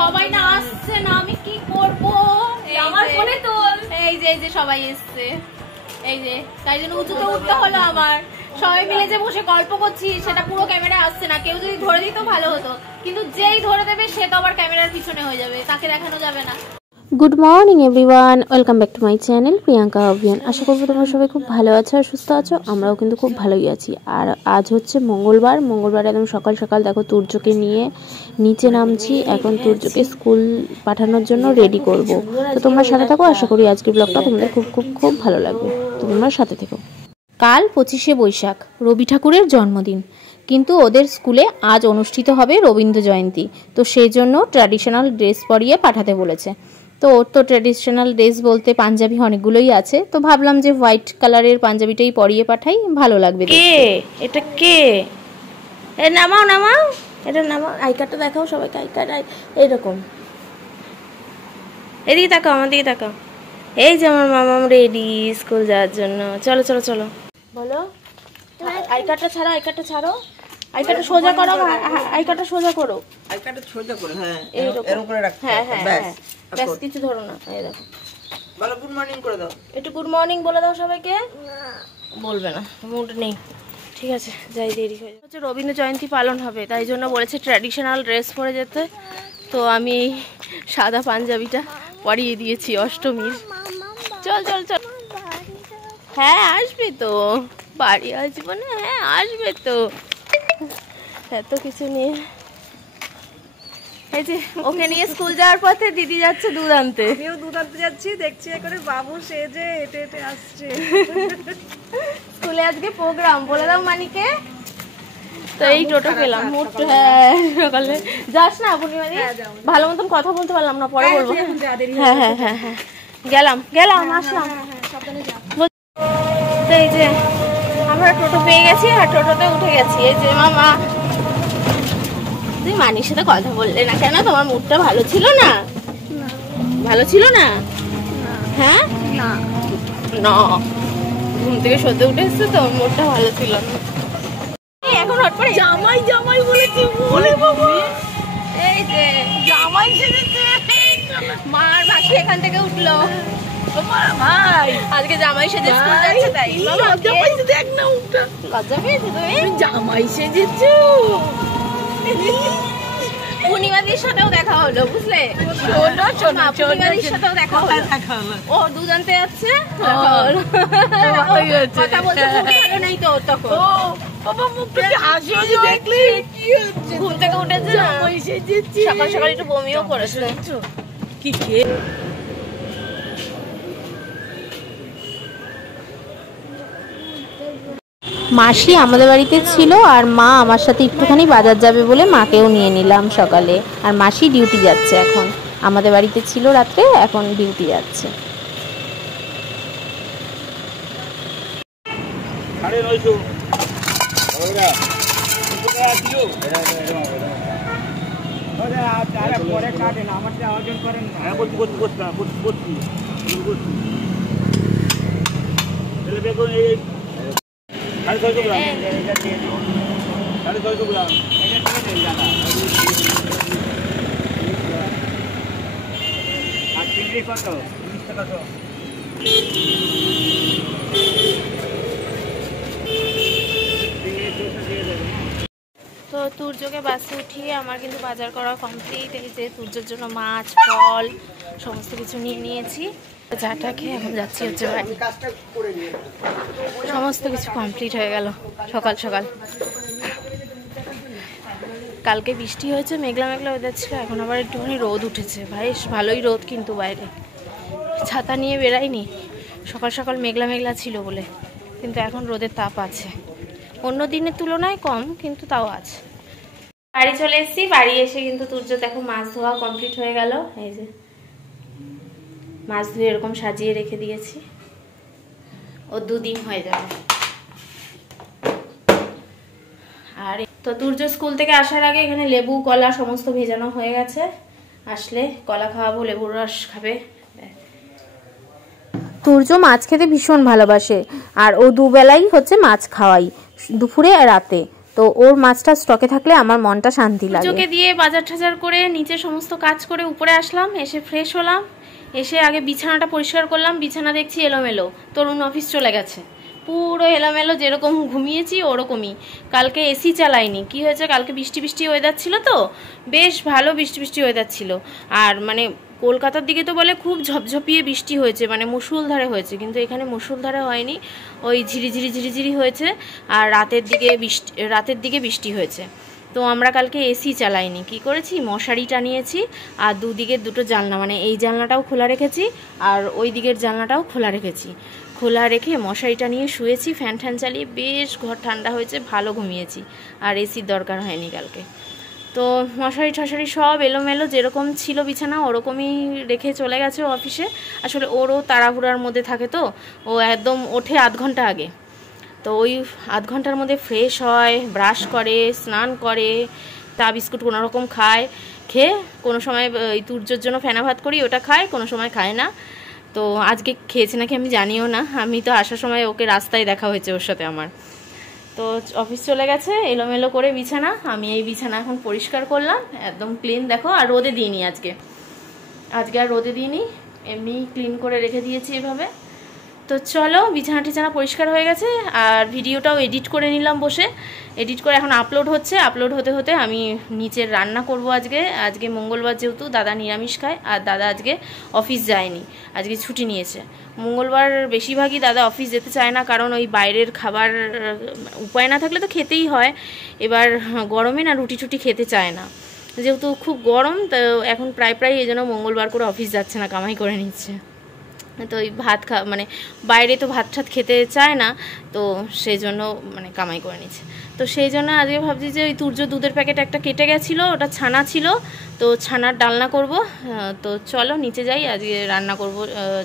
সবাই না আসছে না, আমি কি করবো? আমার ফোনে তোল। এই যে সবাই এসছে, এই যে তাই জন্য উঁচুতে উঠতে হলো আমার। সবাই মিলে যে বসে গল্প করছি সেটা পুরো ক্যামেরা আসছে না। কেউ যদি ধরে দিত ভালো হতো, কিন্তু যেই ধরে দেবে সে তো আবার ক্যামেরার পিছনে হয়ে যাবে, তাকে দেখানো যাবে না। Good morning everyone, welcome back to my channel Priyanka Abhiyan. আশা করবো তোমরা সবাই খুব ভালো আছো আর সুস্থ আছো। আমরাও কিন্তু খুব ভালোই আছি। আর আজ হচ্ছে মঙ্গলবার একদম সকাল সকাল দেখো তুর্যকে নিয়ে নিচে নামছি। এখন তুর্যকে স্কুল পাঠানোর জন্য রেডি করব। তো তোমরা সাথে থাকো, আশা করি আজকের ব্লগটা তোমাদের খুব খুব খুব ভালো লাগবে। তোমরা সাথে থেকো। কাল 25শে বৈশাখ, রবি ঠাকুরের জন্মদিন, কিন্তু ওদের স্কুলে আজ অনুষ্ঠিত হবে রবীন্দ্র জয়ন্তী। তো সেই জন্য ট্র্যাডিশনাল ড্রেস পরিয়ে পাঠাতে বলেছে। তো ওর তো ট্র্যাডিশনাল ড্রেস বলতে পাঞ্জাবি অনেকগুলোই আছে, তো ভাবলাম যে হোয়াইট কালারের পাঞ্জাবিটাই পরিয়ে পাঠাই, ভালো লাগবে। কে এটা? কে নামাও নামাও, এটা নামাও। আই কার্ডটা দেখাও সবাইকে, আই কার্ড এইরকম। এদিকে তাকাও, আমার দিকে তাকাও। এই যে আমার মামাম রেডি স্কুল যাওয়ার জন্য। চলো চলো চলো, বলো। আই কার্ডটা ছাড়ো, আই কার্ডটা ছাড়ো, আই কার্ডটা সোজা করো, আই কার্ডটা সোজা করো, আই কার্ডটা সোজা করো। হ্যাঁ এরকম করে রাখো। হ্যাঁ হ্যাঁ ব্যাস, কিছু ধরো না। এই দেখো, বলো গুড মর্নিং করে দাও। একটু গুড মর্নিং বলে দাও সবাইকে। বলবে না, মুড নেই। ঠিক আছে, যাই, দেরি হয়ে যাচ্ছে। রবীন্দ্র জয়ন্তী পালন হবে, তাই জন্য বলেছে ট্র্যাডিশনাল ড্রেস পরে যেতে। তো আমি এই সাদা পাঞ্জাবিটা পরিয়ে দিয়েছি অষ্টমীর। চল চল চল। হ্যাঁ আসবে তো, বাড়ি আসবো না? হ্যাঁ আসবে তো। এত কিছু নিয়ে, এই যে ওকে নিয়ে স্কুল যাওয়ার পথে দিদি যাচ্ছে দুধ আনতে। আমিও দুধ আনতে যাচ্ছি, দেখছি করে বাবু সেজে হেঁটে হেঁটে আসছে। স্কুলে আজকে প্রোগ্রাম, বলে দাও মানিকে। তো এই টোটো পেলাম। হ্যাঁ সকালে যাস না পূর্ণিমাদি? ভালো মতন কথা বলতে পারলাম না, পরে বলবো। হ্যাঁ হ্যাঁ হ্যাঁ হ্যাঁ, গেলাম আসলাম। তো এই যে আমরা টোটো পেয়ে গেছি আর টোটোতে উঠে গেছি। এই যে মামা, তুই মানির সাথে কথা বললে না কেন? তোমার মুডটা ভালো ছিল না? ভালো ছিল না? হ্যাঁ না না, ঘুম থেকে সত্যি উঠে এসছে তো মুডটা ভালো ছিল না। এখন হটপড়ে জামাই জামাই বলেছি, বলে বাবা। এই যে জামাই সেজেছে, মার মাসি এখান থেকে উঠলো। ভাই আজকে জামাই সেজে স্কুল যাচ্ছে, তাই লজ্জা পাইছে। দেখ না উঠা, লজ্জা পেয়েছে তুমি? জামাই সেজেছো। পূর্ণিমাদির সাথেও দেখা হলো, বুঝলে? পূর্ণিমাদির সাথেও দেখা হলো। ও দুধ আনতে যাচ্ছে, কথা বলতে ভালো নেই তো তখন। ঘুম থেকে উঠেছে না, সকাল সকাল একটু বমিও করেছে। কি মাসি আমাদের বাড়িতে ছিল আর মা আমার সাথে একটুখানি বাজার যাবে বলে মাকেও নিয়ে নিলাম সকালে। আর মাসি ডিউটি যাচ্ছে এখন, আমাদের বাড়িতে ছিল রাত্রে, এখন ডিউটি যাচ্ছে। তো তুর্যকে বাসে উঠিয়ে আমার কিন্তু বাজার করা কমপ্লিট। এই যে তুর্যের জন্য মাছ, ফল সমস্ত কিছু নিয়ে নিয়েছি। চাটা খেয়ে এখন যাচ্ছি হচ্ছে বাড়ি। সমস্ত কিছু কমপ্লিট হয়ে গেল সকাল সকাল। কালকে বৃষ্টি হয়েছে, মেঘলা মেঘলা ওয়েদার ছিল, এখন আবার একটুখানি রোদ উঠেছে। বেশ ভালোই রোদ, কিন্তু বাইরে ছাতা নিয়ে বেরাইনি, সকাল সকাল মেঘলা মেঘলা ছিল বলে, কিন্তু এখন রোদের তাপ আছে। অন্য দিনের তুলনায় কম, কিন্তু তাও আছে। বাড়ি চলে এসেছি, বাড়ি এসে কিন্তু তুর্য দেখো মাছ ধোয়া কমপ্লিট হয়ে গেল। এই যে মাছ ধুয়ে এরকম সাজিয়ে রেখে দিয়েছি, ও 2 দিন হয়ে যাবে। আর তো তুর্য স্কুল থেকে আসার আগে এখানে লেবু কলা সমস্ত ভেজানো হয়ে গেছে, আসলে কলা খাওয়াবো, লেবুর রস খাবে। তুর্য মাছ খেতে ভীষণ ভালোবাসে, আর ও দুবেলাই হচ্ছে মাছ খাওয়াই, দুপুরে আর রাতে। তো ওর মাছটা স্টকে থাকলে আমার মনটা শান্তি লাগে। চোখে দিয়ে বাজার টাজার করে নিচে সমস্ত কাজ করে উপরে আসলাম, এসে ফ্রেশ হলাম, এসে আগে বিছানাটা পরিষ্কার করলাম। বিছানা দেখছি এলোমেলো, তরুণ অফিস চলে গেছে, পুরো এলোমেলো, যেরকম ঘুমিয়েছি ওরকমই। কালকে এসি চালাইনি, কি হয়েছে কালকে বৃষ্টি বৃষ্টি ওয়েদার ছিল, তো বেশ ভালো বৃষ্টি বৃষ্টি ওয়েদার ছিল। আর মানে কলকাতার দিকে তো বলে খুব ঝপঝপিয়ে বৃষ্টি হয়েছে, মানে মুষলধারে হয়েছে, কিন্তু এখানে মুষলধারে হয়নি, ওই ঝিরিঝিরি ঝিরিঝিরি হয়েছে। আর রাতের দিকে বৃষ্টি হয়েছে। তো আমরা কালকে এসি চালাইনি, কি করেছি, মশারি টানিয়েছি আর দুদিকে দুটো জানলা, মানে এই জানলাটাও খোলা রেখেছি আর ওই দিকের জানলাটাও খোলা রেখেছি। খোলা রেখে মশারিটা নিয়ে শুয়েছি, ফ্যান ট্যান চালিয়ে, বেশ ঘর ঠান্ডা হয়েছে, ভালো ঘুমিয়েছি। আর এসির দরকার হয়নি কালকে। তো মশারি ঠশারি সব এলোমেলো, যেরকম ছিল বিছানা ওরকমই রেখে চলে গেছে অফিসে। আসলে ওরও তাড়াহুড়ার মধ্যে থাকে, তো ও একদম ওঠে আধ ঘন্টা আগে, তো ওই আধ ঘন্টার মধ্যে ফ্রেশ হয়, ব্রাশ করে, স্নান করে, চা বিস্কুট কোনো রকম খায়, খেয়ে কোনো সময় ওই তুর্যর জন্য ফেনা ভাত করি, ওটা খায়, কোনো সময় খায় না। তো আজকে খেয়েছে নাকি আমি জানিও না, আমি তো আসার সময় ওকে রাস্তায় দেখা হয়েছে ওর সাথে আমার। তো অফিস চলে গেছে, এলোমেলো করে বিছানা। আমি এই বিছানা এখন পরিষ্কার করলাম, একদম ক্লিন দেখো। আর রোদে দিইনি আজকে আর রোদে দিইনি, এমনি ক্লিন করে রেখে দিয়েছি এভাবে। তো চলো, বিছানা টিছানা পরিষ্কার হয়ে গেছে, আর ভিডিওটাও এডিট করে নিলাম বসে। এডিট করে এখন আপলোড হচ্ছে, আপলোড হতে হতে আমি নিচের রান্না করব। আজকে মঙ্গলবার, যেহেতু দাদা নিরামিষ খায়, আর দাদা আজকে অফিস যায়নি, আজকে ছুটি নিয়েছে। মঙ্গলবার বেশিরভাগই দাদা অফিস যেতে চায় না, কারণ ওই বাইরের খাবার উপায় না থাকলে তো খেতেই হয়। এবার গরমে না রুটি টুটি খেতে চায় না, যেহেতু খুব গরম, তো এখন প্রায় এই জন্য মঙ্গলবার করে অফিস যাচ্ছে না, কামাই করে নিচ্ছে। তো ওই ভাত মানে বাইরে তো ভাত ঠাত খেতে চায় না, তো সেই জন্য মানে কামাই করে নিচ্ছে। তো সেই জন্য আজকে ভাবছি যে ওই তুর্য দুধের প্যাকেট একটা কেটে গেছিলো, ওটা ছানা ছিল, তো ছানার ডালনা করব। তো চলো নিচে যাই, আজকে রান্না করব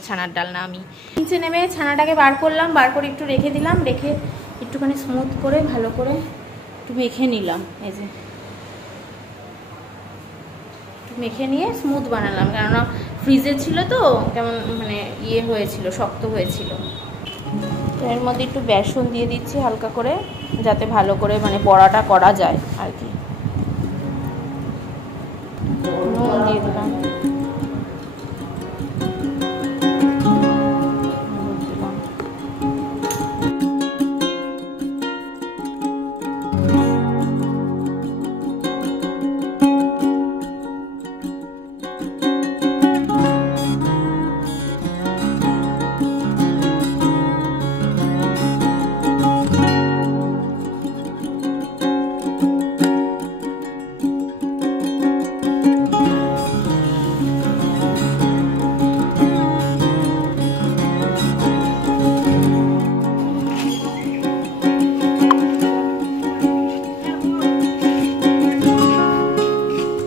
ছানার ডালনা। আমি নিচে নেমে ছানাটাকে বার করলাম, বার করে একটু রেখে দিলাম, রেখে একটুখানি স্মুথ করে ভালো করে একটু মেখে নিলাম। এই যে মেখে নিয়ে স্মুথ বানালাম, কেননা ফ্রিজে ছিল তো কেমন মানে ইয়ে হয়েছিল, শক্ত হয়েছিল। তো এর মধ্যে একটু বেসন দিয়ে দিচ্ছি হালকা করে, যাতে ভালো করে মানে বড়াটা করা যায় আর কি। নুন দিয়ে দিলাম,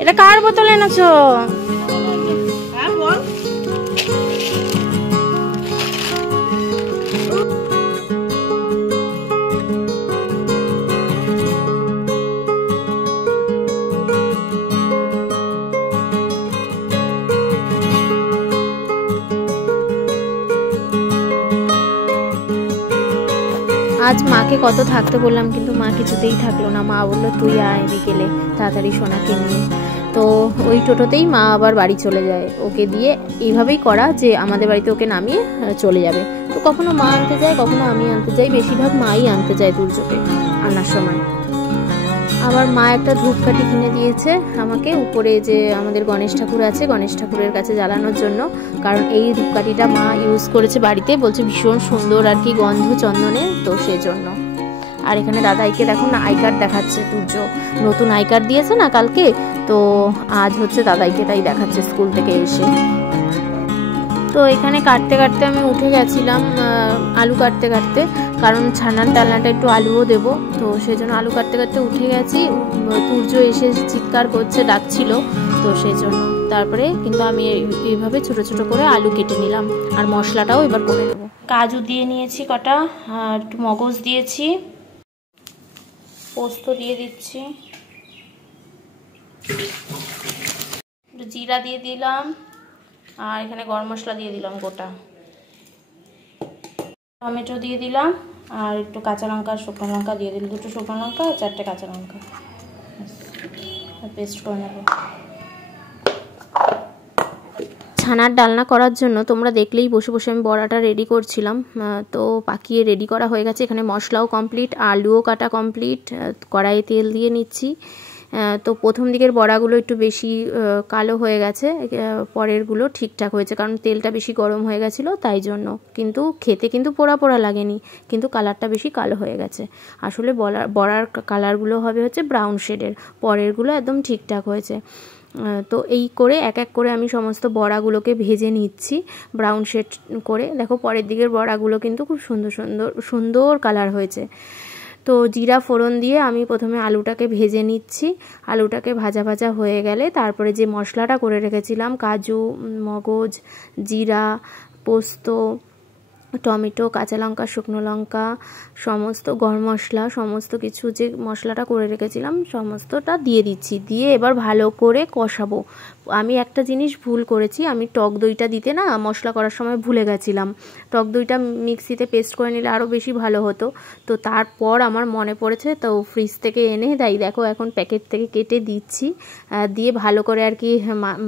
এটা কার বোতল এনেছো? হ্যাঁ বল। আজ মাকে কত থাকতে বললাম, কিন্তু মা কিছুতেই থাকলো না। মা বললো তুই আয় বিকেলে তাড়াতাড়ি সোনাকে নিয়ে। তো ওই টোটোতেই মা আবার বাড়ি চলে যায়, ওকে দিয়ে এইভাবেই করা যে আমাদের বাড়িতে ওকে নামিয়ে চলে যাবে। তো কখনো মা আনতে যায়, কখনো আমি আনতে যাই, বেশিরভাগ মাই আনতে যায় তুর্যকে আনার সময়। আবার মা একটা ধূপকাঠি কিনে দিয়েছে আমাকে, উপরে যে আমাদের গণেশ ঠাকুর আছে, গণেশ ঠাকুরের কাছে জ্বালানোর জন্য। কারণ এই ধূপকাঠিটা মা ইউজ করেছে বাড়িতে, বলছে ভীষণ সুন্দর আর কি গন্ধ চন্দনের, তো সেই জন্য। আর এখানে দাদাইকে দেখুন না আই কার্ড দেখাচ্ছে, তুর্য নতুন আই কার্ড দিয়েছে না কালকে, তো আজ হচ্ছে দাদাইকে তাই দেখাচ্ছে স্কুল থেকে এসে। তো এখানে কাটতে কাটতে আমি উঠে গেছিলাম, আলু কাটতে কাটতে, কারণ ছানার ডালনাটা একটু আলুও দেবো, তো সেই জন্য আলু কাটতে কাটতে উঠে গেছি। তুর্য এসে চিৎকার করছে, ডাকছিল, তো সেই জন্য। তারপরে কিন্তু আমি এইভাবে ছোট ছোট করে আলু কেটে নিলাম, আর মশলাটাও এবার করে নেব। কাজু দিয়ে নিয়েছি কটা, আর একটু মগজ দিয়েছি, পোস্ত দিয়ে দিচ্ছি, একটু জিরা দিয়ে দিলাম, আর এখানে গরম মশলা দিয়ে দিলাম গোটা, টমেটো দিয়ে দিলাম, আর একটু কাঁচা লঙ্কা শুকনো লঙ্কা দিয়ে দিল, 2টো শুকনো লঙ্কা আর 4টে কাঁচা লঙ্কা পেস্ট করে নেব। ছানার ডালনা করার জন্য তোমরা দেখলেই বসে বসে আমি বড়াটা রেডি করছিলাম। তো পাকিয়ে রেডি করা হয়ে গেছে, এখানে মশলাও কমপ্লিট, আলুও কাটা কমপ্লিট, কড়াইয়ে তেল দিয়ে নিচ্ছি। তো প্রথম দিকের বড়াগুলো একটু বেশি কালো হয়ে গেছে, পরেরগুলো ঠিকঠাক হয়েছে, কারণ তেলটা বেশি গরম হয়ে গেছিলো তাই জন্য। কিন্তু খেতে কিন্তু পোড়া পোড়া লাগেনি, কিন্তু কালারটা বেশি কালো হয়ে গেছে। আসলে বড়ার কালারগুলো হবে হচ্ছে ব্রাউন শেডের, পরেরগুলো একদম ঠিকঠাক হয়েছে। তো এই করে এক এক করে আমি সমস্ত বড়াগুলোকে ভেজে নিচ্ছি ব্রাউন শেড করে। দেখো পরের দিকের বড়াগুলো কিন্তু খুব সুন্দর সুন্দর সুন্দর কালার হয়েছে। তো জিরা ফোড়ন দিয়ে আমি প্রথমে আলুটাকে ভেজে নিচ্ছি। আলুটাকে ভাজা ভাজা হয়ে গেলে তারপরে যে মশলাটা করে রেখেছিলাম, কাজু, মগজ, জিরা, পোস্ত, টমেটো, কাঁচা লঙ্কা, শুকনো লঙ্কা, সমস্ত গরম মশলা, সমস্ত কিছু যে মশলাটা করে রেখেছিলাম সমস্তটা দিয়ে দিচ্ছি। দিয়ে এবার ভালো করে কষাবো। আমি একটা জিনিস ভুল করেছি, আমি টক দইটা দিতে না মশলা করার সময় ভুলে গেছিলাম। টক দইটা মিক্সিতে পেস্ট করে নিলে আরও বেশি ভালো হতো। তো তারপর আমার মনে পড়েছে, তো ফ্রিজ থেকে এনে দেখো এখন প্যাকেট থেকে কেটে দিচ্ছি। দিয়ে ভালো করে আর কি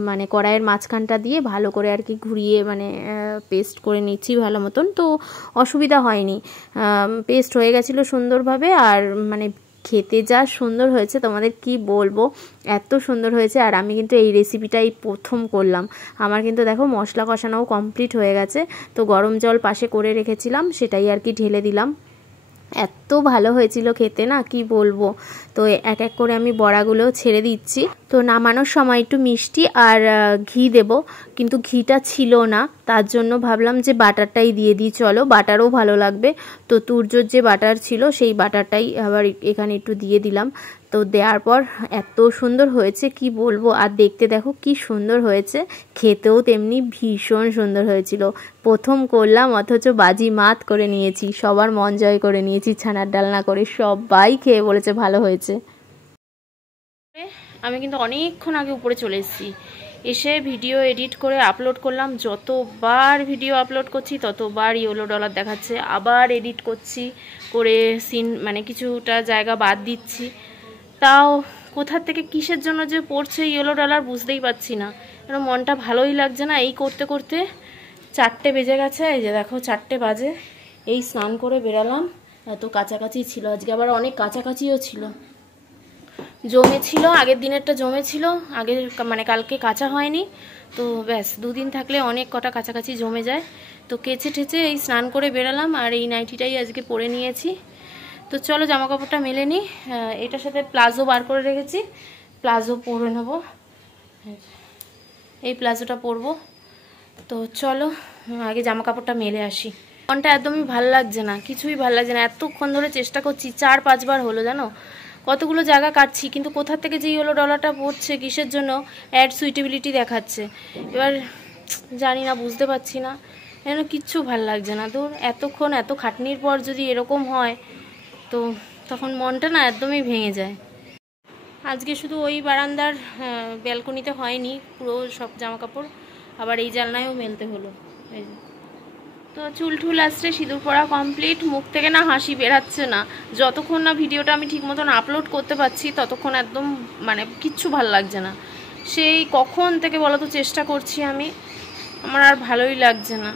মানে কড়াইয়ের মাঝখানটা দিয়ে ভালো করে আর কি ঘুরিয়ে মানে পেস্ট করে নিচ্ছি ভালো মতন। তো অসুবিধা হয়নি, পেস্ট হয়ে গেছিলো সুন্দরভাবে। আর মানে খেতে যা সুন্দর হয়েছে তোমাদের কি বলবো, এত সুন্দর হয়েছে। আর আমি কিন্তু এই রেসিপিটাই প্রথম করলাম। আমার কিন্তু দেখো মশলা কষানোও কমপ্লিট হয়ে গেছে। তো গরম জল পাশে করে রেখেছিলাম, সেটাই আর কি ঢেলে দিলাম। এত ভালো হয়েছিল খেতে না কি বলবো। তো এক এক করে আমি বড়াগুলো ছেড়ে দিচ্ছি। তো নামানোর সময় একটু মিষ্টি আর ঘি দেব, কিন্তু ঘিটা ছিল না, তার জন্য ভাবলাম যে বাটারটাই দিয়ে দিই, চলো বাটারও ভালো লাগবে। তো তুরজোর যে বাটার ছিল সেই বাটারটাই আবার এখানে একটু দিয়ে দিলাম। তো দেওয়ার পর এত সুন্দর হয়েছে কি বলবো। আর দেখতে দেখো কি সুন্দর হয়েছে, খেতেও তেমনি ভীষণ সুন্দর হয়েছিল। প্রথম করলাম অথচ বাজি মাত করে নিয়েছি, সবার মন জয় করে নিয়েছি ছানার ডালনা করে। সবাই খেয়ে বলেছে ভালো হয়েছে। আমি কিন্তু অনেকক্ষণ আগে উপরে চলে এসেছি, এসে ভিডিও এডিট করে আপলোড করলাম। যতবার ভিডিও আপলোড করছি ততবার ইয়েলো ডলার দেখাচ্ছে, আবার এডিট করছি করে সিন মানে কিছুটা জায়গা বাদ দিচ্ছি। তাও কোথা থেকে কিসের জন্য যে পড়ছে ইয়েলো ডলার বুঝতেই পারছি না, কেন মনটা ভালোই লাগছে না। এই করতে করতে 4টে বেজে গেছে। এই যে দেখো 4টে বাজে, এই স্নান করে বেরালাম। এত কাছাকাছি ছিল আজকে, আবার অনেক কাছাকাছিও ছিল, জমে ছিল, আগের দিনেরটা জমে ছিল, আগের মানে কালকে কাঁচা হয়নি। তো ব্যাস 2 দিন থাকলে অনেক কটা কাছাকাছি জমে যায়। তো কেচে ঠেচে এই স্নান করে বেরালাম, আর এই নাইটিটাই আজকে পরে নিয়েছি। তো চলো জামা কাপড়টা মেলে নিই। এটার সাথে প্লাজো বার করে রেখেছি, প্লাজো পরে নেবো, এই প্লাজোটা পরবো। তো চলো আগে জামা কাপড়টা মেলে আসি। মনটা একদমই ভাল লাগছে না, কিছুই ভাল লাগছে না। এতক্ষণ ধরে চেষ্টা করছি, 4-5 বার হলো জানো, কতগুলো জায়গা কাটছি, কিন্তু কোথা থেকে যে ইয়েলো ডলারটা পড়ছে কিসের জন্য অ্যাড সুইটেবিলিটি দেখাচ্ছে। এবার জানি না, বুঝতে পারছি না, যেন কিচ্ছু ভাল লাগছে না। তো এতক্ষণ এত খাটনির পর যদি এরকম হয় তো তখন মনটা না একদমই ভেঙে যায়। আজকে শুধু ওই বারান্দার ব্যালকনিতে হয়নি, পুরো সব জামা কাপড় আবার এই জানলায়ও মেলতে হলো। এই যে তো চুল টুল আসছে, সিঁদুর পরা কমপ্লিট, মুখ থেকে না হাসি বেরাচ্ছে না। যতক্ষণ না ভিডিওটা আমি ঠিক মতন আপলোড করতে পারছি ততক্ষণ একদম মানে কিচ্ছু ভাল লাগছে না। সেই কখন থেকে বলো তো চেষ্টা করছি আমি, আমার আর ভালোই লাগছে না।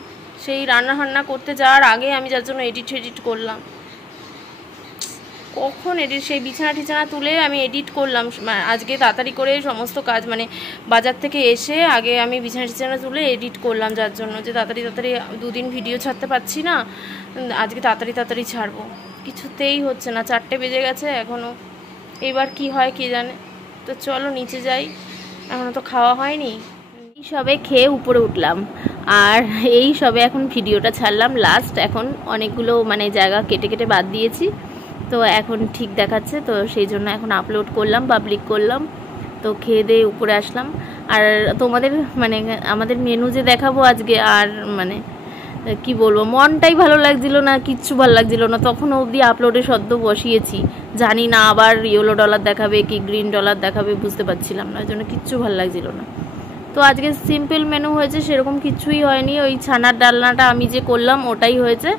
সেই রান্না করতে যাওয়ার আগে আমি যার জন্য এডিট করলাম, কখন এডিট, সেই বিছানা টিছানা তুলে আমি এডিট করলাম আজকে তাড়াতাড়ি করে সমস্ত কাজ, মানে বাজার থেকে এসে আগে আমি বিছানা টিছানা তুলে এডিট করলাম, যার জন্য যে তাড়াতাড়ি 2 দিন ভিডিও ছাড়তে পারছি না, আজকে তাড়াতাড়ি ছাড়বো। কিছুতেই হচ্ছে না, 4টে বেজে গেছে এখনও। এবার কি হয় কে জানে। তো চলো নিচে যাই, এখনও তো খাওয়া হয়নি। এই সবে খেয়ে উপরে উঠলাম, আর এই সবে এখন ভিডিওটা ছাড়লাম লাস্ট। এখন অনেকগুলো মানে জায়গা কেটে বাদ দিয়েছি, তো এখন ঠিক দেখাচ্ছে, তো সেই জন্য এখন আপলোড করলাম, পাবলিক করলাম। তো খেয়ে দিয়ে উপরে আসলাম। আর তোমাদের মানে আমাদের মেনু যে দেখাবো আজকে, আর মানে কি বলবো, মনটাই ভালো লাগছিল না, কিচ্ছু ভালো লাগছিল না। তখন অবধি আপলোডে সদ্য বসিয়েছি, জানি না আবার ইয়েলো ডলার দেখাবে কি গ্রিন ডলার দেখাবে, বুঝতে পারছিলাম না, ওই জন্য কিচ্ছু ভালো লাগছিল না। তো আজকে সিম্পল মেনু হয়েছে, সেরকম কিছুই হয়নি। ওই ছানার ডালনাটা আমি যে করলাম ওটাই হয়েছে,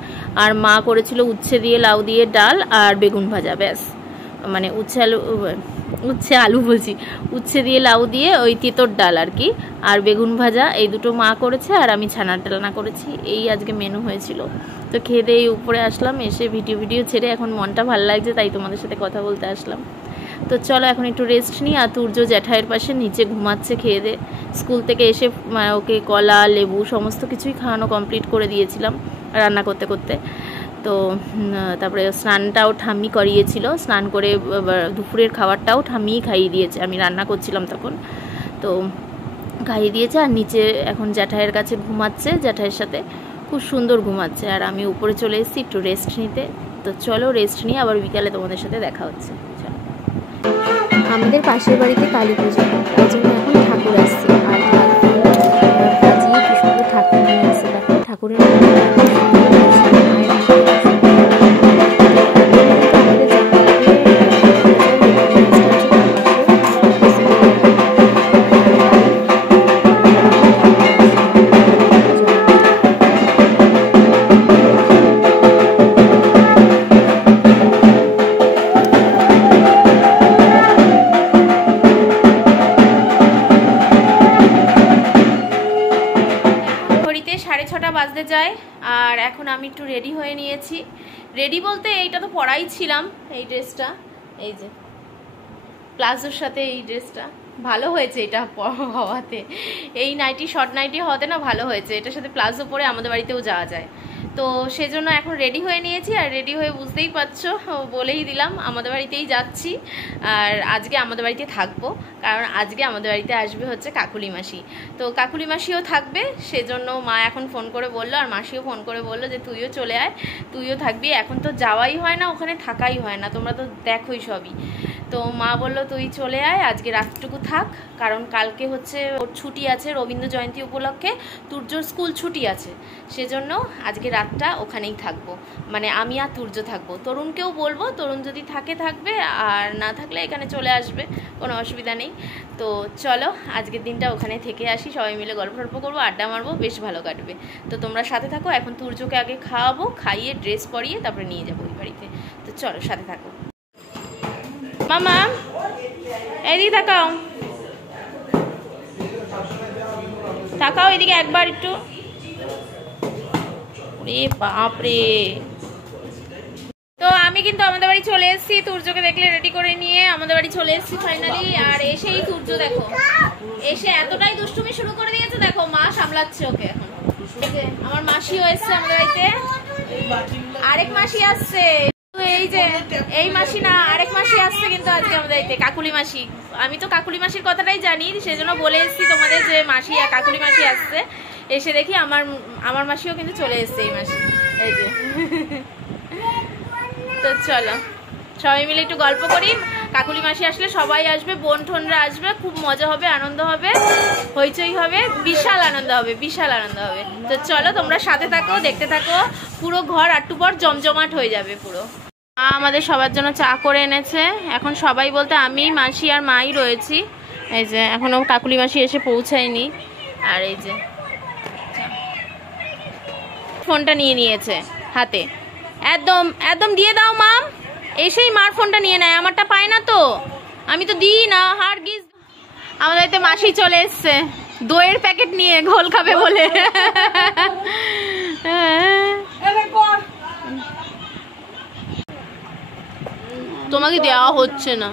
আর মা করেছিল উচ্ছে দিয়ে লাউ দিয়ে ডাল আর বেগুন ভাজা, ব্যাস। মানে উচ্ছে আলু বলছি, উচ্ছে দিয়ে লাউ দিয়ে ওই তেঁতোর ডাল আর কি, আর বেগুন ভাজা, এই দুটো মা করেছে আর আমি ছানার ডালনা করেছি। এই আজকে মেনু হয়েছিল। তো খেয়ে দিয়ে উপরে আসলাম, এসে ভিডিও ছেড়ে এখন মনটা ভালো লাগছে, তাই তোমাদের সাথে কথা বলতে আসলাম। তো চলো এখন একটু রেস্ট নিই। আর তুর্য জ্যাঠাইয়ের পাশে নিচে ঘুমাচ্ছে খেয়ে দিয়ে। স্কুল থেকে এসে ওকে কলা লেবু সমস্ত কিছুই খাওয়ানো কমপ্লিট করে দিয়েছিলাম রান্না করতে করতে। তো তারপরে স্নানটাও ঠাম্মি করিয়েছিল, স্নান করে দুপুরের খাবারটাও ঠাম্মিই খাইয়ে দিয়েছে, আমি রান্না করছিলাম তখন। তো খাইয়ে দিয়েছে আর নিচে এখন জ্যাঠাইয়ের কাছে ঘুমাচ্ছে, জ্যাঠাইয়ের সাথে খুব সুন্দর ঘুমাচ্ছে। আর আমি উপরে চলে এসেছি একটু রেস্ট নিতে। তো চলো রেস্ট নিয়ে আবার বিকালে তোমাদের সাথে দেখা হচ্ছে। চলো। আমাদের পাশের বাড়িতে কালী পুজো, তাই জন্য এখন ঠাকুর আসছে। আর বাজিয়ে কি সুন্দর ঠাকুর নিয়ে আসছে, দেখো ঠাকুরের বাজতে যায়। আর এখন আমি একটু রেডি হয়ে নিয়েছি। রেডি বলতে এইটা তো পরাই ছিলাম, এই ড্রেসটা, এই যে প্লাজোর সাথে এই ড্রেসটা ভালো হয়েছে এটা হওয়াতে। এই নাইটি শর্ট নাইটি হওয়াতে না ভালো হয়েছে, এটার সাথে প্লাজো পরে আমাদের বাড়িতেও যাওয়া যায়। তো সেজন্য এখন রেডি হয়ে নিয়েছি। আর রেডি হয়ে বুঝতেই পারছো, বলেই দিলাম আমাদের বাড়িতেই যাচ্ছি। আর আজকে আমাদের বাড়িতে থাকবো, কারণ আজকে আমাদের বাড়িতে আসবে হচ্ছে কাকুলি মাসি। তো কাকুলি মাসিও থাকবে, সেজন্য মা এখন ফোন করে বললো, আর মাসিও ফোন করে বললো যে তুইও চলে আয়, তুইও থাকবি। এখন তো যাওয়াই হয় না, ওখানে থাকাই হয় না, তোমরা তো দেখোই সবই। তো মা বললো তুই চলে আয়, আজকে রাতটুকু থাক, কারণ কালকে হচ্ছে ওর ছুটি আছে রবীন্দ্র জয়ন্তী উপলক্ষে, তুর্যর স্কুল ছুটি আছে, সেজন্য আজকে রাতটা ওখানেই থাকবো। মানে আমি আর তুর্য থাকবো, তরুণকেও বলবো, তরুণ যদি থাকে থাকবে, আর না থাকলে এখানে চলে আসবে, কোনো অসুবিধা নেই। তো চলো আজকের দিনটা ওখানে থেকে আসি, সবাই মিলে গল্প টল্প করবো, আড্ডা মারবো, বেশ ভালো কাটবে। তো তোমরা সাথে থাকো। এখন তুর্যকে আগে খাওয়াবো, খাইয়ে ড্রেস পরিয়ে তারপরে নিয়ে যাবো ওই বাড়িতে। তো চলো সাথে থাকো। মামা এইদিকে তাকাও, তাকাও এদিকে একবার একটু। রে বাপরে। তো আমি কিন্তু আমাদের বাড়ি চলে এসেছি, তুর্যকে দেখলে রেডি করে নিয়ে আমাদের বাড়ি চলে এসেছি ফাইনালি। আর এসেই তুর্য দেখো এসে এতটাই দুষ্টুমি শুরু করে দিয়েছে, দেখো মা সামলাচ্ছে ওকে এখন। এই যে আমার মাসিও এসছে আমাদের বাড়িতে, আরেক মাসি আসছে। এই যে এই মাসি না, আরেক মাসি আসছে কিন্তু আজকে আমাদের বাড়িতে, কাকুলি মাসি। আমি তো কাকুলি মাসির কথাটাই জানি, সেজন্য বলে এসেছি তোমাদের যে মাসি আর কাকুলি মাসি আসছে। এসে দেখি আমার মাসিও কিন্তু চলে এসছে এই মাসি, এই যে। তো চলো সবাই মিলে একটু গল্প করি। কাকুলি মাসি আসলে সবাই আসবে, বোন ঠোনরা আসবে, খুব মজা হবে, আনন্দ হবে, হইচই হবে, বিশাল আনন্দ হবে, বিশাল আনন্দ হবে। তো চলো তোমরা সাথে থাকো, দেখতে থাকো, পুরো ঘর আটটু পর জমজমাট হয়ে যাবে পুরো। আমাদের সবার জন্য চা করে এনেছে, এখন সবাই বলতে আমি, মাসি আর মাই রয়েছি। এই যে এখনো কাকুলি মাসি এসে পৌঁছায়নি। আর এই যে ফোনটা নিয়ে নিয়েছে হাতে, একদম একদম দিয়ে দাও মা। এসেই মার ফোনটা নিয়ে নেয়, আমারটা পায় না, তো আমি তো দিই না, হার গিজ। আমাদের বাড়িতে মাসি চলে এসছে দইয়ের প্যাকেট নিয়ে, ঘোল খাবে বলে। তোমাকে দেওয়া হচ্ছে না।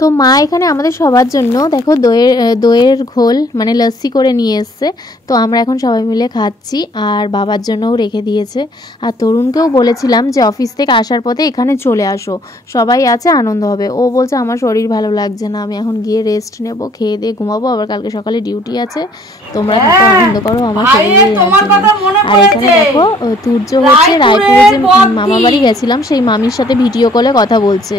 তো মা এখানে আমাদের সবার জন্য দেখো দইয়ের ঘোল মানে লস্যি করে নিয়ে এসছে। তো আমরা এখন সবাই মিলে খাচ্ছি, আর বাবার জন্যও রেখে দিয়েছে। আর তরুণকেও বলেছিলাম যে অফিস থেকে আসার পথে এখানে চলে আসো, সবাই আছে, আনন্দ হবে। ও বলছে আমার শরীর ভালো লাগছে না, আমি এখন গিয়ে রেস্ট নেব, খেয়ে দিয়ে ঘুমাবো, আবার কালকে সকালে ডিউটি আছে, তোমরা কত আনন্দ করো, আমার শরীরে। আর এখানে দেখো তুর্য হচ্ছে রায়পুরে যে মামার বাড়ি গেছিলাম, সেই মামির সাথে ভিডিও কলে কথা বলছে।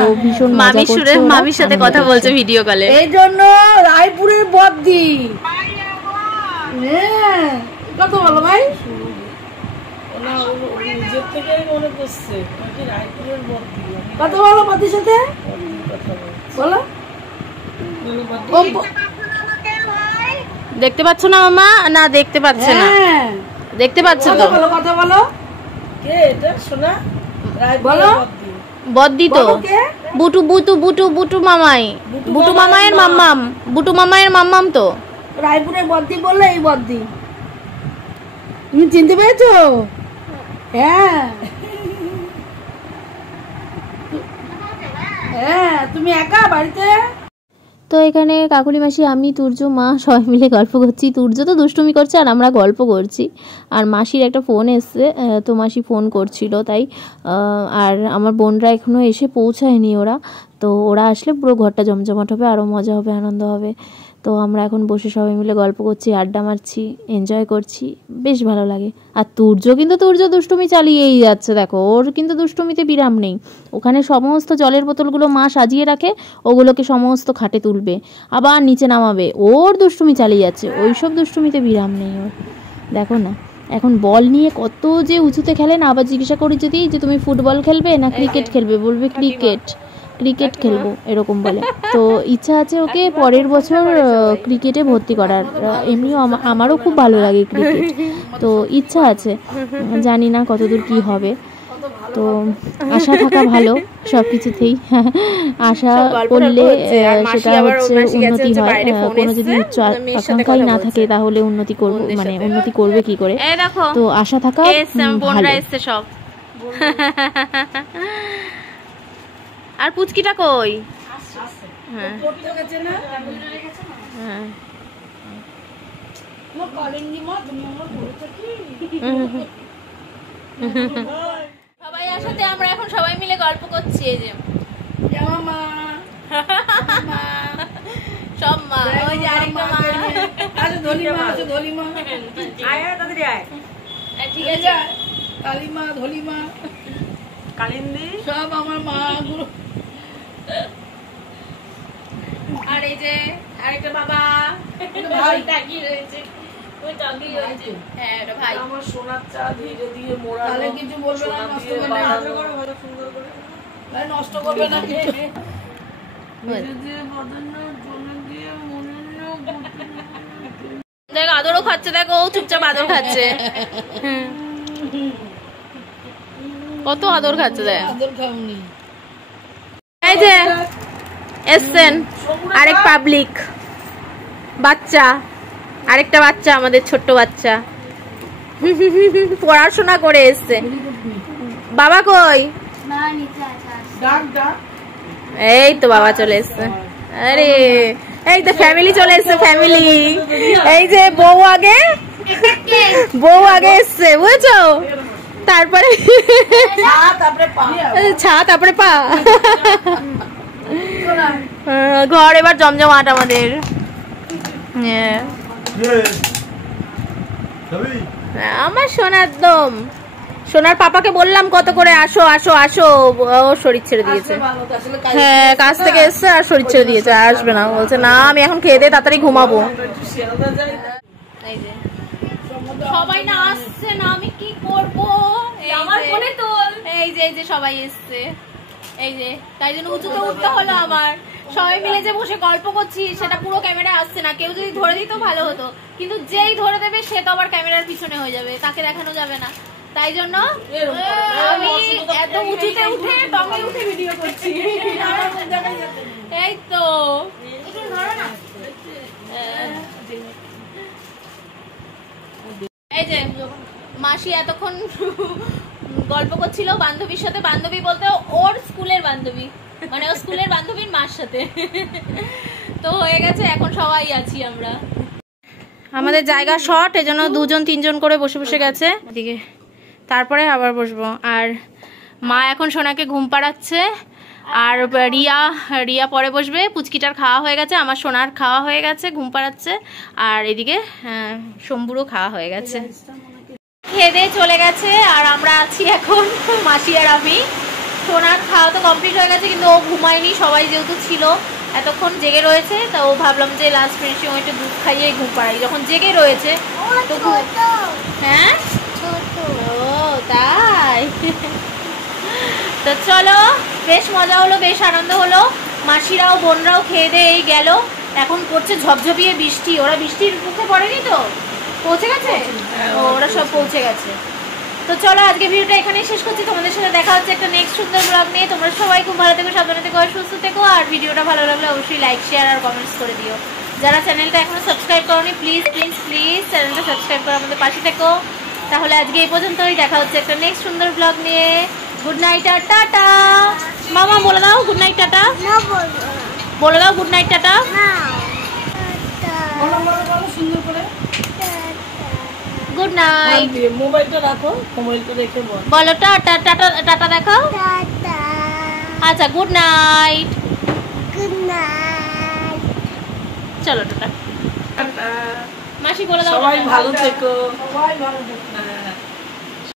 তো ভীষণ মজা করছে, মামির সাথে কথা বলছে ভিডিও কলে। এই জন্য রায়পুরের বদ্দি কত বলো ভাই, না নিজের থেকেই মনে করছে নাকি রায়পুরের বর্দি। কত বলো বদ্দির সাথে বলো। দেখতে পাচ্ছ না মামা? না দেখতে পাচ্ছে না, দেখতে পাচ্ছ তো? কথা বলো। কে এটা শোনা? বলো বদ্দি তো, বুটু বুটু বুটু বুটু মামাই, বুটু মামায়ের মাম্মাম, বুটু মামায়ের মাম্মাম তো। রায়পুরের বদ্দি বললে এই বদ্দি। তুমি চিনতে পেরেছো? হ্যাঁ হ্যাঁ। তুমি একা বাড়িতে? তো এখানে কাকুলি মাসি, আমি, তুর্য, মা সবাই মিলে গল্প করছি। তুর্য তো দুষ্টুমি করছে আর আমরা গল্প করছি। আর মাসির একটা ফোন এসছে, তো মাসি ফোন করছিল তাই। আর আমার বোনরা এখনও এসে পৌঁছায়নি ওরা, তো ওরা আসলে পুরো ঘরটা জমজমাট হবে, আরও মজা হবে, আনন্দ হবে। তো আমরা এখন বসে সবাই মিলে গল্প করছি, আড্ডা মারছি, এনজয় করছি, বেশ ভালো লাগে। আর তুর্য দুষ্টুমি চালিয়েই যাচ্ছে, দেখো ওর কিন্তু দুষ্টুমিতে বিরাম নেই। ওখানে সমস্ত জলের বোতলগুলো মা সাজিয়ে রাখে, ওগুলোকে সমস্ত খাটে তুলবে, আবার নিচে নামাবে, ওর দুষ্টুমি চালিয়ে যাচ্ছে, ওইসব দুষ্টুমিতে বিরাম নেই ওর। দেখো না এখন বল নিয়ে কত যে উঁচুতে খেলে না। আবার জিজ্ঞাসা করি যদি যে তুমি ফুটবল খেলবে না ক্রিকেট খেলবে, বলবে ক্রিকেট খেলবো এরকম বলে। তো ইচ্ছা আছে ওকে পরের বছর ক্রিকেটে ভর্তি করার। এমনিও আমারও খুব ভালো লাগে ক্রিকেট, তো ইচ্ছা আছে, জানি না কতদূর কি হবে। তো আশা থাকা ভালো সব কিছুতেই। আশা করলে সেটা হচ্ছে উন্নতি হয়। কোনো যদি উচ্চ আকাঙ্ক্ষাই না থাকে তাহলে উন্নতি করবো, মানে উন্নতি করবে কি করে। তো আশা থাকা ভালো। সব আর পুচকিটা কই? হ্যাঁ হ্যাঁ। সবাই আসাতে আমরা এখন সবাই মিলে গল্প করছি। এই যে মা সব মা, ওই যে আরেকটা মা, ধলিমা আছে, ধলিমা ঠিক আছে, কালিমা, ধলিমা, কালিন্দি সব আমার মা গুলো। আর এই যে আরেকটা বাবা, ভাই তাকিয়ে রয়েছে, ওই তাকিয়ে রয়েছে। হ্যাঁ ওটা ভাই। আমার সোনার চা ধীরে ধীরে মোড়া, তাহলে কিছু বলবে না, নষ্ট করবে না, সুন্দর করে নষ্ট করবে না। দেখ আদরও খাচ্ছে, দেখো ও চুপচাপ আদর খাচ্ছে, কত আদর খাচ্ছে দেখ। এই যে এসছেন আরেক পাবলিক বাচ্চা, আরেকটা বাচ্চা, আমাদের ছোট্ট বাচ্চা পড়াশোনা করে এসছে। বাবা কই? এই তো বাবা চলে এসছে। আরে এই তো ফ্যামিলি চলে এসছে, ফ্যামিলি। এই যে বউ আগে এসছে, বুঝছো? তারপরে ছা, তারপরে পা। ঘর এবার জমজমাট আমাদের। আমার সোনা একদম, সোনার পাপাকে বললাম কত করে আসো আসো আসো, ও শরীর ছেড়ে দিয়েছে। হ্যাঁ কাজ থেকে এসছে আর শরীর ছেড়ে দিয়েছে, আসবে না, বলছে না আমি এখন খেয়ে দিয়ে তাড়াতাড়ি ঘুমাবো। সবাই না আসছে না, আমি কি করবো? আমার ফোনে তোল। এই যে সবাই এসছে, এই যে তাই জন্য উঁচুতে উঠতে হলো আমার। সবাই মিলে যে বসে গল্প করছি সেটা পুরো ক্যামেরা আসছে না। কেউ যদি ধরে দিত ভালো হতো, কিন্তু যেই ধরে দেবে সে তো আবার ক্যামেরার পিছনে হয়ে যাবে, তাকে দেখানো যাবে না। তাই জন্য আমি এত উঁচুতে উঠে টঙ্গে উঠে ভিডিও করছি। এই তো এই যে মাসি এতক্ষণ গল্প করছিল বান্ধবীর সাথে, বান্ধবী বলতে ওর স্কুলের বান্ধবী, মানে ও স্কুলের বান্ধবীর মার সাথে। তো হয়ে গেছে, এখন সবাই আছি আমরা। আমাদের জায়গা শর্ট, এজন্য 2-3 করে বসে বসে গেছে এদিকে, তারপরে আবার বসবো। আর মা এখন সোনাকে ঘুম পাড়াচ্ছে, আর রিয়া পরে বসবে। পুচকিটার খাওয়া হয়ে গেছে, আমার সোনার খাওয়া হয়ে গেছে, ঘুম পাড়াচ্ছে। আর এদিকে শম্ভুরও খাওয়া হয়ে গেছে, খেয়ে দিয়ে চলে গেছে। আর আমরা আছি এখন মাসি আর আমি। সোনার খাওয়া তো কমপ্লিট হয়ে গেছে, কিন্তু ও ঘুমায়নি, সবাই যেহেতু ছিল এতক্ষণ জেগে রয়েছে, তা ও ভাবলাম যে লাস্ট ফিনিশিং একটু দুধ খাইয়ে ঘুম পাড়াই, যখন জেগে রয়েছে। তো হ্যাঁ ও তাই তো চলো, বেশ মজা হলো, বেশ আনন্দ হলো। মাসিরাও বোনরাও খেয়ে দিয়ে গেল। এখন পড়ছে ঝপঝপিয়ে বৃষ্টি। ওরা বৃষ্টির মুখে পড়েনি তো? পৌঁছে গেছে? ও, ওরা সব পৌঁছে গেছে। তো চলো, আজকে ভিডিওটা এখানেই শেষ করছি। তোমাদের সাথে দেখা হচ্ছে একটা নেক্সট সুন্দর ব্লগ নিয়ে। তোমরা সবাই খুব ভালো থেকো, সাবধানে থেকো আর সুস্থ থেকো। আর ভিডিওটা ভালো লাগলে অবশ্যই লাইক, শেয়ার আর কমেন্টস করে দিও। যারা চ্যানেলটা এখনো সাবস্ক্রাইব করোনি, প্লিজ প্লিজ প্লিজ চ্যানেলটা সাবস্ক্রাইব করে আমাদের পাশে থেকো। তাহলে আজকে এই পর্যন্তই, দেখা হচ্ছে একটা নেক্সট সুন্দর ব্লগ নিয়ে। গুড নাইট আর টাটা। মামা বলে দাও গুড নাইট টাটা। বলে দাও গুড নাইট টাটা। বলো বলো বলো সুন্দর করে। Good night. মোবাইলটা রাখো, মোবাইলটা রেখে বল। বলো টাটা। টাটা টাটা দেখাও। আচ্ছা, গুড নাইট। চলো টাটা। মাসি বলে দাও সবাই টাটা। ভালো থেকো। সবাই ভালো থেকো।